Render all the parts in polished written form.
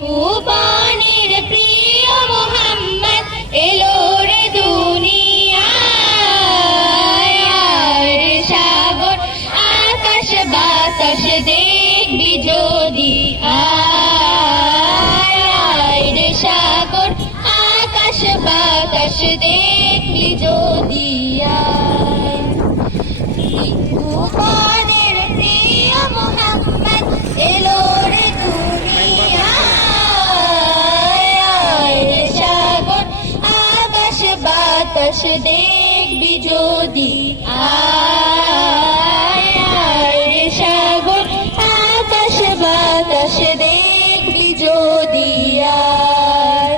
ভুবনের প্রিয় মোহাম্মদ এলো রে দুনিয়ায় রে সাগর আকাশ বাতাস দেখবি যদি আয় রে সাগর আকাশ বাতাস দেখবি যদি আয় ভুবনের প্রিয় মোহাম্মদ এলো রে বাতাস দেখবি যদি আয় রে সাগর আকাশ বাতাস দেখবি যদি আয়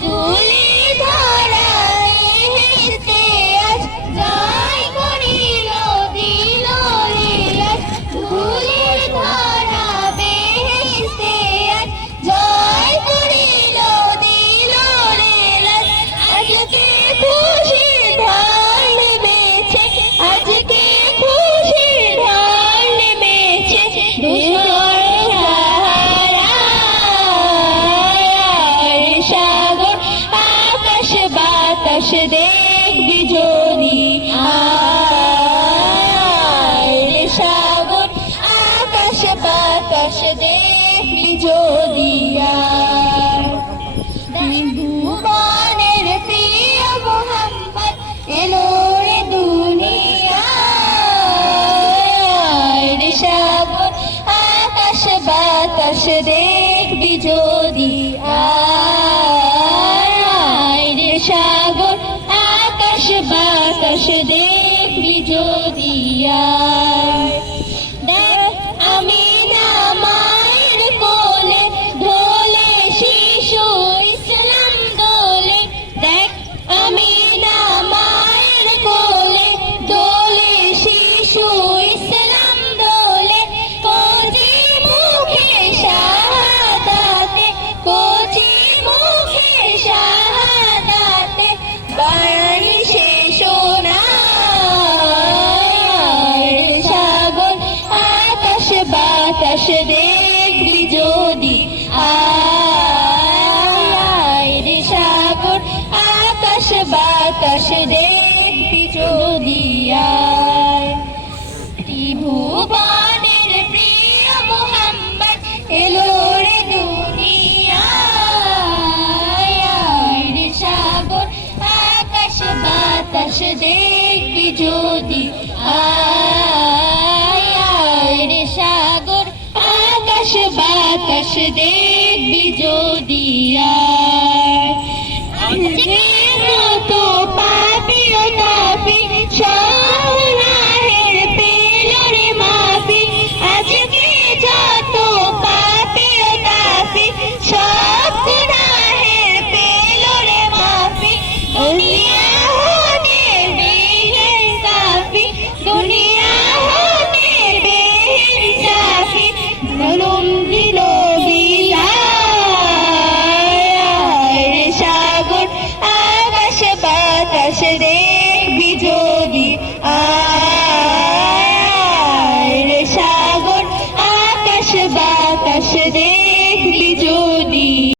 তুলি ধরায় হেসে আজ জয় করিল দিল লীলাজ তুলি ধরাবে হেসে আজ জয় করিল দিল লীলাজ আজকে খুশির ঢাল নেমেছে আজকে খুশির ঢাল নেমেছে দুশোর সাহারায় সাগর আকাশ বাতাস দেখবি যদি আয় সাগর আকাশ বাতাস দেখবি যদি ভুবনের প্রিয় মোহাম্মদ এলো রে দুনিয়ায় রে সাগর আকাশ বাতাস দেখবি যদি আয় রে সাগর আকাশ বাতাস দেখবি যদি আমি না মায়ের কোলে দোলে শিশু ইসলাম দোলে দেখ আমি না মায়ের কোলে দোলে শিশু ইসলাম দোলে কচি মুখে শাহাদাতে কচি মুখে শাহাদাতে বায়ান শেষ না সাগর আকাশ বাতাস দেখবি যদি আয় রে সাগর আকাশ বাতাস দেখবি যদি আয় ভুবনের প্রিয় মোহাম্মদ এলো রে দুনিয়ায় রে সাগর আকাশ বাতাস দেখবি যদি আয় রে সাগর আকাশ বাতাস দেখবি যদি আজকে তো পাপি ও তাপি সরাহের পেল রে মাফি আজকে যত পাপি ও তাপি সব গুনাহের পেল রে মাফি দুনিয়া হতে বেইনসাফি দুনিয়া হতে বেইনসাফি জুলুম দিল বিদায় রে সাগর আকাশ বাতাস